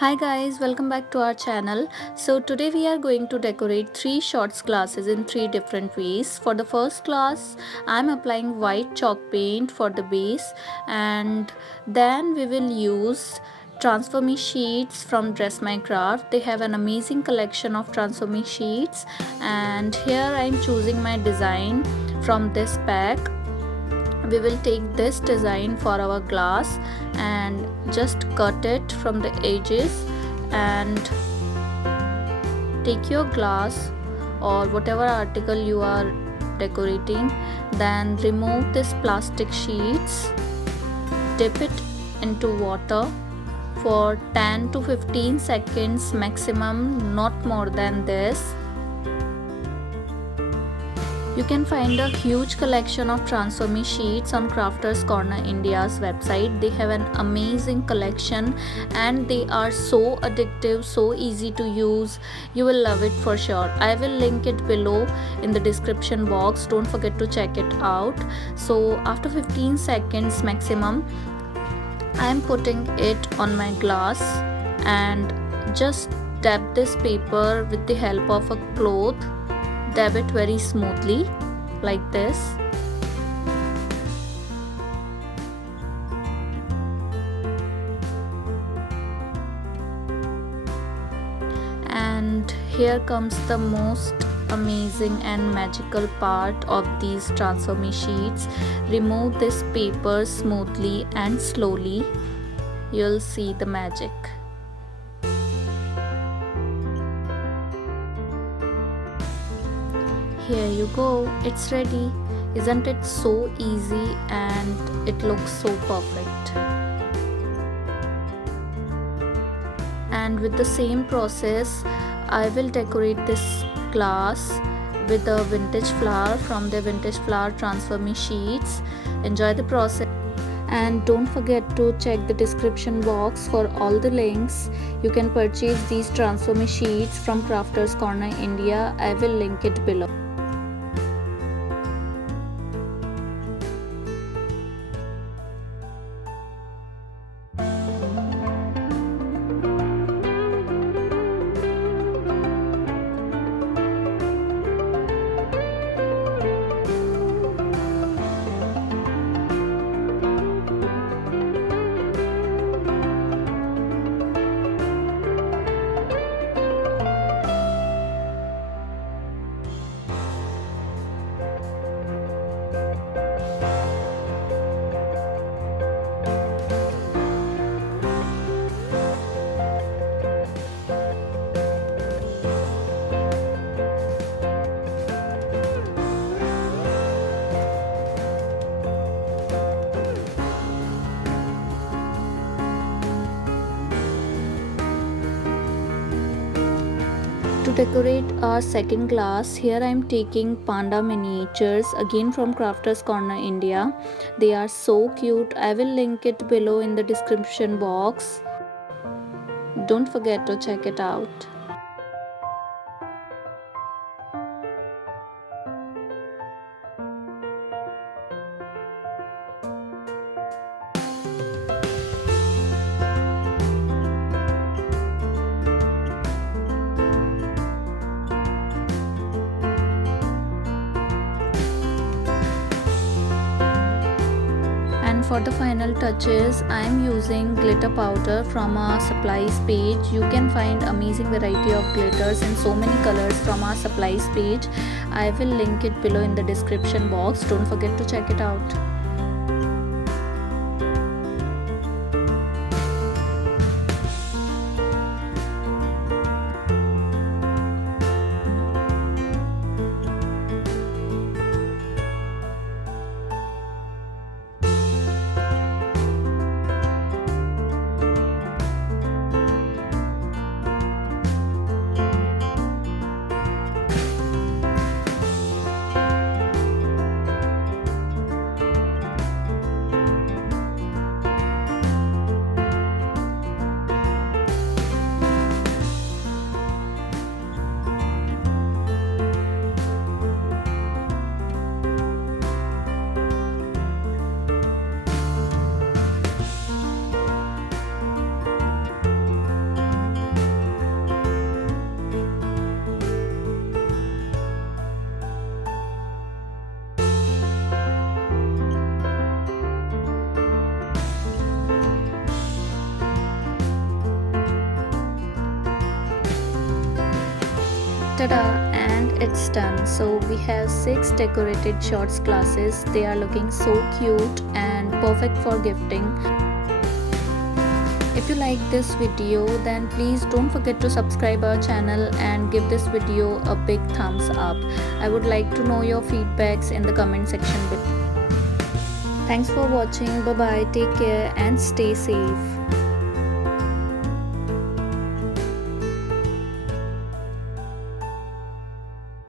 Hi guys, welcome back to our channel. So today we are going to decorate three shorts glasses in three different ways. For the first glass, I'm applying white chalk paint for the base, and then we will use transfer me sheets from Dress My Craft. They have an amazing collection of transfer me sheets, and here I'm choosing my design from this pack. We will take this design for our glass and just cut it from the edges, and take your glass or whatever article you are decorating, then remove this plastic sheets, dip it into water for 10 to 15 seconds maximum, not more than this. You can find a huge collection of transfer me sheets on Crafters Corner India's website. They have an amazing collection and they are so addictive, so easy to use. You will love it for sure. I will link it below in the description box. Don't forget to check it out. So after 15 seconds maximum, I am putting it on my glass and just dab this paper with the help of a cloth. Dab it very smoothly like this. And here comes the most amazing and magical part of these transfer me sheets. Remove this paper smoothly and slowly. You'll see the magic. Here you go, it's ready. Isn't it so easy and it looks so perfect? And with the same process, I will decorate this glass with a vintage flower from the vintage flower transfer me sheets. Enjoy the process. And don't forget to check the description box for all the links. You can purchase these transfer me sheets from Crafters Corner India. I will link it below. To decorate our second glass, here I am taking panda miniatures again from Crafters Corner India. They are so cute. I will link it below in the description box. Don't forget to check it out. For the final touches, I am using glitter powder from our supplies page. You can find amazing variety of glitters in so many colors from our supplies page. I will link it below in the description box. Don't forget to check it out. Ta-da! And it's done. So we have 6 decorated shorts glasses. They are looking so cute and perfect for gifting. If you like this video, then please don't forget to subscribe our channel and give this video a big thumbs up. I would like to know your feedbacks in the comment section below. Thanks for watching. Bye bye. Take care and stay safe.